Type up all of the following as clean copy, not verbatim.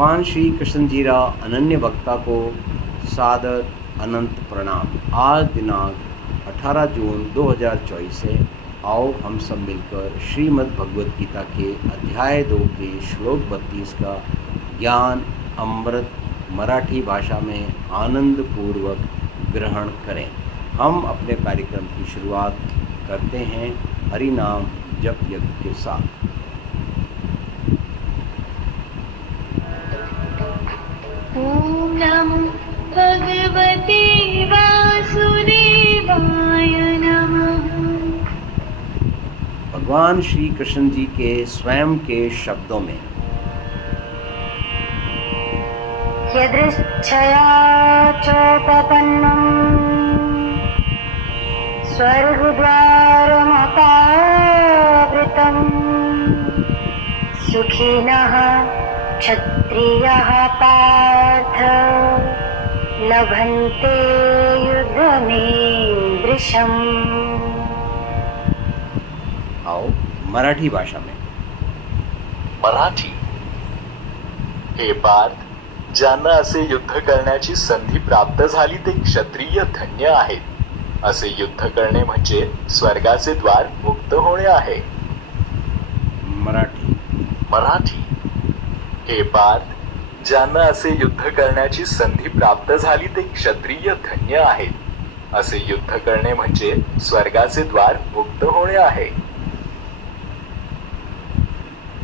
भगवान श्री कृष्ण जी रा अनन्य भक्ता को सादर अनंत प्रणाम। आज दिनांक 18 जून 2024 है। आओ हम सब मिलकर श्रीमद् भगवद गीता के अध्याय 2 के श्लोक 32 का ज्ञान अमृत मराठी भाषा में आनंद पूर्वक ग्रहण करें। हम अपने कार्यक्रम की शुरुआत करते हैं हरि नाम जप यज्ञ के साथ। ओम नमो भगवते वासुदेवाय नमः। भगवान श्री कृष्ण जी के स्वयं के शब्दों में यदृच्छया चोपपन्नं स्वर्गद्वारमपावृतं सुखिनः क्षत्रियः पार्थ लभन्ते युद्धमीदृशम्। आओ मराठी भाषा में। मराठी हे पार्थ, ज्यांना असे युद्ध करण्याची संधी प्राप्त झाली ते क्षत्रिय धन्य आहेत. असे युद्ध करणे म्हणजे स्वर्गाचे द्वार मुक्त होणे आहे. मराठी हे पार्थ, ज्यांना असे युद्ध करण्याची संधी प्राप्त झाली ते क्षत्रिय धन्य आहेत. असे युद्ध करणे म्हणजे स्वर्गाचे द्वार मुक्त होणे आहे.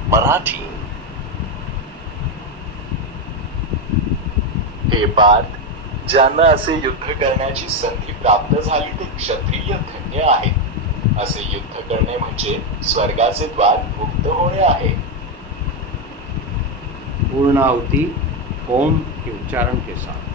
मराठी हे पार्थ, ज्यांना असे युद्ध करण्याची संधी प्राप्त झाली ते क्षत्रिय धन्य आहेत. असे युद्ध करणे म्हणजे स्वर्गाचे द्वार मुक्त होणे आहे. पूर्णाहुति ओम के उच्चारण के साथ।